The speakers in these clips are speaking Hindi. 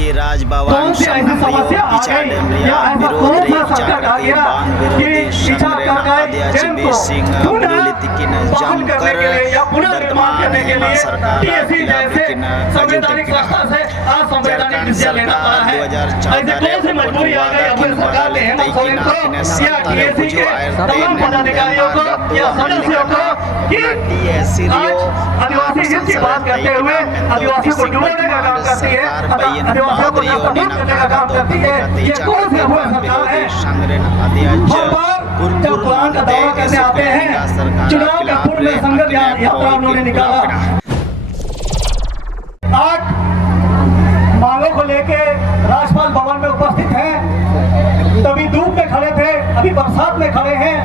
की राजभवन विरोधी संग्रह अध्यक्ष बी सिंह लितिकिन जमकर वर्तमान हेमंत सरकार झारखंड 2014 आदिवासी हित की बात करते हुए आदिवासियों को डुबोने का काम करती है, आदिवासियों को नष्टभूत करने का काम करती है। ये कौन सी हुआ सरकार है? जब कुरान का दौरा करने आते हैं, चुनाव के पूर्व में संघर्ष यात्रा उन्होंने निकाला। 8 मांगों को लेके राज्यपाल भवन में उपस्थित हैं। तभी धूप में खड़े थे, अभी बरसात में खड़े हैं,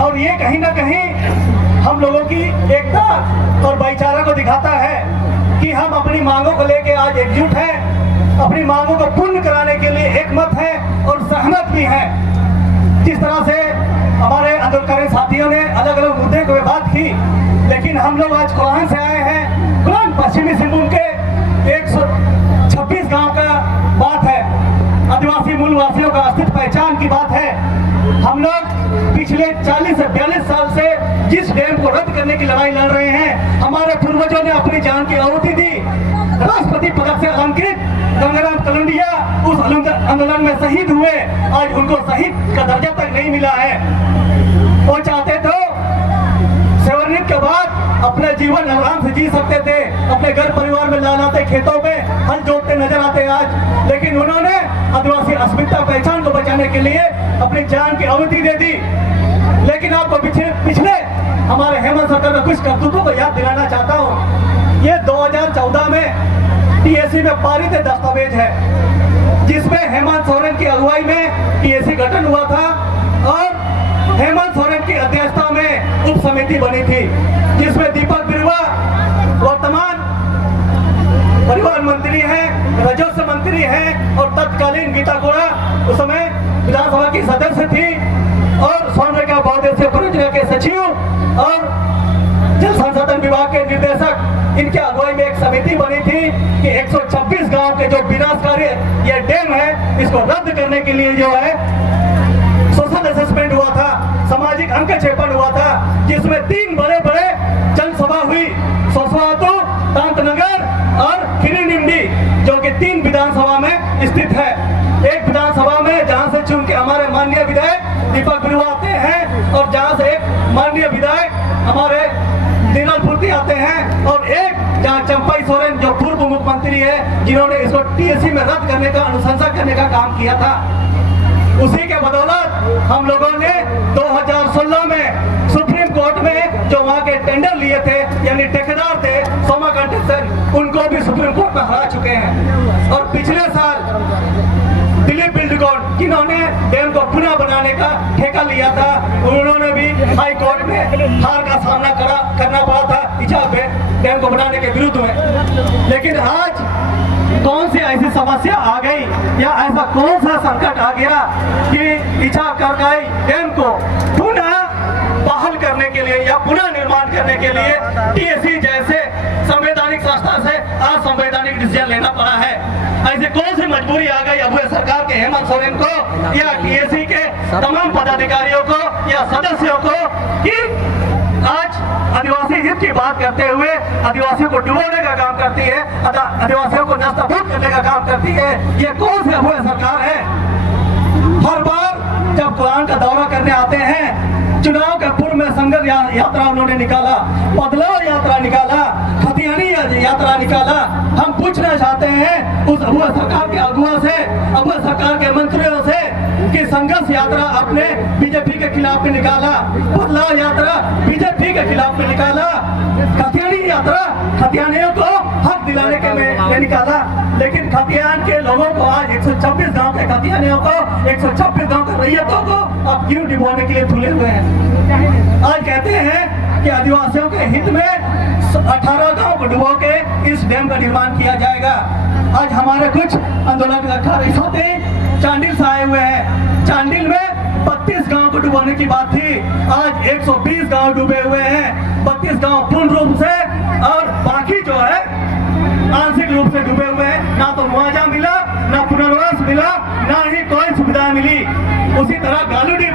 और ये कहीं ना कहीं हम लोगों की एकता और भाईचारा को दिखाता है कि हम अपनी मांगों को लेके आज एकजुट हैं, अपनी मांगों को पूर्ण कराने के लिए एकमत हैं और सहमत भी हैं। जिस तरह से हमारे आंदोलनकारी साथियों ने अलग अलग मुद्दे को बात की, लेकिन हम लोग आज कुरान से आए हैं। कुरान पश्चिमी सिंहभूम के 126 गांव का बात है, आदिवासी मूलवासियों का अस्तित्व पहचान की बात है। हम लोग पिछले 40 से 42 साल से जिस डैम को रद्द करने की लड़ाई लड़ रहे हैं, हमारे पूर्वजों ने अपनी जान की आहुति दी। राष्ट्रपति पदक से अलंकृत गंगाराम कलंडिया उस आंदोलन में शहीद हुए, आज उनको शहीद का दर्जा तक नहीं मिला है। वो चाहते तो सेवानिवृत्ति के बाद अपना जीवन आराम से जी सकते थे, अपने घर परिवार में लाते खेतों में हल जोतते नजर आते आज, लेकिन उन्होंने आदिवासी अस्मिता पहचान को बचाने के लिए अपनी जान की आहुति दे दी। लेकिन आपको पिछले हमारे हेमंत सरकार में कुछ करतूतों को याद दिलाना चाहता हूँ। ये 2014 में टीएसी में पारित दस्तावेज है, जिसमें हेमंत सोरेन की अगुवाई में टीएसी गठन हुआ था और हेमंत सोरेन की अध्यक्षता में उप समिति बनी थी, जिसमें दीपक बिरुवा वर्तमान परिवहन मंत्री हैं, राजस्व मंत्री हैं, और तत्कालीन गीता गोड़ा उस समय विधानसभा की सदस्य थी, और सोनरेखा बहुउद्देशीय परियोजना के सचिव और जल संसाधन विभाग के निर्देशक, इनके अगुवाई में एक समिति बनी थी कि 126 गांव के जो विनाशकारी ये डैम है, इसको रद्द करने के लिए जो है सोशल असेसमेंट हुआ था, सामाजिक अंकक्षेपण हुआ था, जिसमें 3 बड़े जनसभा हुई, सोसवातु, तांतनगर और खिरीनिंडी, जो कि 3 विधानसभा में स्थित है। एक विधानसभा में जहां से चुन के हमारे माननीय विधायक दीपक बिरुवा आते हैं, और जहां से एक माननीय विधायक हमारे दीनल फुर्ती आते हैं, और एक जहां चंपाई सोरेन जो पूर्व मुख्यमंत्री है, जिन्होंने इसको टीएसी में रद्द करने का अनुशंसा करने का काम किया था। उसी के बदौलत हम लोगों ने 2016 में सुप्रीम कोर्ट में जो वहां के टेंडर लिए थे, यानी ठेकेदार थे सोमा कंटेक्शन, उनको भी सुप्रीम कोर्ट में हरा चुके हैं। और पिछले साल दिलीप बिल्डकॉन, जिन्होंने डैम को पुनः बनाने का ठेका लिया था, उन्होंने भी हाई कोर्ट में हार का सामना करना पड़ा था इच्छा पे डैम को बनाने के विरुद्ध में। लेकिन आज कौन सी ऐसी समस्या आ गई या ऐसा कौन सा संकट आ गया कि इच्छा करकाई डैम को पुनः बहाल करने के लिए या पुनः निर्माण करने के लिए टीएसी जैसे संवैधानिक संस्था से असंवैधानिक डिसीजन लेना पड़ा है? ऐसी कौन सी मजबूरी आ गई अब सरकार के हेमंत सोरेन को या टीएसी के तमाम पदाधिकारियों को या सदस्यों को कि आज आदिवासी हित की बात करते हुए आदिवासियों को डुबोने का काम करती है, आदिवासियों को नष्टभूत करने का काम करती है? ये कौन सी हुए सरकार है? हर बार जब कुरान का दौरा करने आते हैं, चुनाव के पूर्व में संघर्ष यात्रा उन्होंने निकाला, बदलाव यात्रा निकाला, खतियानी यात्रा निकाला। हम पूछना चाहते हैं उस अगुआ सरकार के अगुआ से, अगुआ सरकार के मंत्रियों से कि संघर्ष यात्रा आपने बीजेपी के खिलाफ में निकाला, बदलाव यात्रा बीजेपी के खिलाफ में निकाला, खतियानी यात्रा खतियानियों को हक दिलाने के में निकाला, लेकिन खतियान के लोगों को आज 126 गांव के खतियानियों को, 126 गांव के रैयतों को आप क्यों डिबोने के लिए तुले हुए हैं? आज कहते हैं कि आदिवासियों के हित में 18 गांव को डुबो के इस डैम का निर्माण किया जाएगा। आज हमारे कुछ आंदोलनकारी साथी चांडिल से आए हुए हैं। चांडिल में 32 गांव को डुबोने की बात थी, आज 120 गांव डूबे हुए हैं। 32 गांव पूर्ण रूप से और बाकी जो है आंशिक रूप से डूबे हुए हैं। ना न्याय मिली, उसी तरह गालूडीह